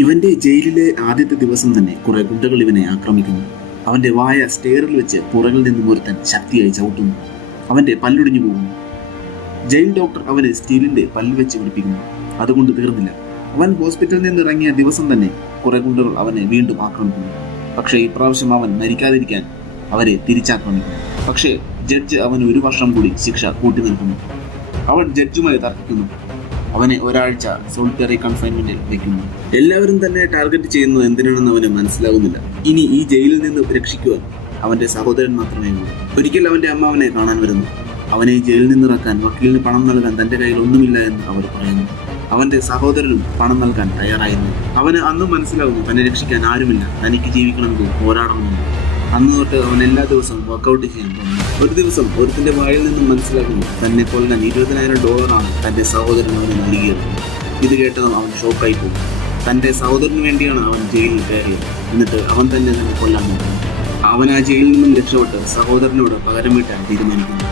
ഇവന്റെ ജയിലിലെ ആദ്യത്തെ ദിവസം തന്നെ കുറെ ഗുണ്ടകൾ ഇവനെ ആക്രമിക്കുന്നു. അവന്റെ വായ സ്റ്റെയറിൽ വെച്ച് പുറകിൽ നിന്നും ഒരുത്തൻ ശക്തിയായി ചവിട്ടുന്നു. അവന്റെ പല്ലൊടിഞ്ഞു പോകുന്നു. ജയിൽ ഡോക്ടർ അവന് സ്റ്റീലിന്റെ പല്ല് വെച്ച് പിടിപ്പിക്കുന്നു. അതുകൊണ്ട് തീർന്നില്ല. അവൻ ഹോസ്പിറ്റലിൽ നിന്ന് ഇറങ്ങിയ ദിവസം തന്നെ കുറെ ഗുണ്ടകൾ അവനെ വീണ്ടും ആക്രമിക്കുന്നു. പക്ഷേ ഇപ്രാവശ്യം അവൻ മരിക്കാതിരിക്കാൻ അവരെ തിരിച്ചാക്രമിക്കുന്നു. പക്ഷേ ജഡ്ജ് അവന് 1 വർഷം കൂടി ശിക്ഷ കൂട്ടി നിൽക്കുന്നു. അവൻ ജഡ്ജുമായി തർക്കിക്കുന്നു. അവനെ ഒരാഴ്ച സോളിറ്ററി കൺഫൈൻമെന്റിൽ വെക്കുന്നു. എല്ലാവരും തന്നെ ടാർഗറ്റ് ചെയ്യുന്നത് എന്തിനാണെന്ന് അവന് മനസ്സിലാകുന്നില്ല. ഇനി ഈ ജയിലിൽ നിന്ന് രക്ഷിക്കുവാൻ അവന്റെ സഹോദരൻ മാത്രമേ ഉള്ളൂ. ഒരിക്കൽ അവന്റെ അമ്മ അവനെ കാണാൻ വരുന്നു. അവനെ ജയിലിൽ നിന്നിറക്കാൻ വക്കീലിന് പണം നൽകാൻ തന്റെ കയ്യിൽ ഒന്നുമില്ല എന്ന് അവർ പറയുന്നു. അവന്റെ സഹോദരനും പണം നൽകാൻ തയ്യാറായിരുന്നു. അവന് അന്നും മനസ്സിലാകുന്നു തന്നെ രക്ഷിക്കാൻ ആരുമില്ല, തനിക്ക് ജീവിക്കണമെങ്കിൽ പോരാടണമെന്ന്. അന്ന് തൊട്ട് അവൻ എല്ലാ ദിവസവും വർക്കൗട്ട് ചെയ്യാൻ തുടങ്ങി. ഒരു ദിവസം ഒരുത്തിന്റെ വായിൽ നിന്നും മനസ്സിലാക്കുന്നു തന്നെ കൊല്ലാൻ $20,000 തന്റെ സഹോദരൻ അവന് നൽകിയത്. ഇത് കേട്ടതും അവൻ ഷോക്കായി പോകും. തന്റെ സഹോദരന് വേണ്ടിയാണ് അവൻ ജയിലിൽ കയറിയത്. എന്നിട്ട് അവൻ തന്നെ കൊല്ലാൻ നോക്കുന്നു. അവൻ ആ ജയിലിൽ നിന്നും രക്ഷപ്പെട്ട് സഹോദരനോട് പകരം വീട്ടാൻ തീരുമാനിക്കുന്നു.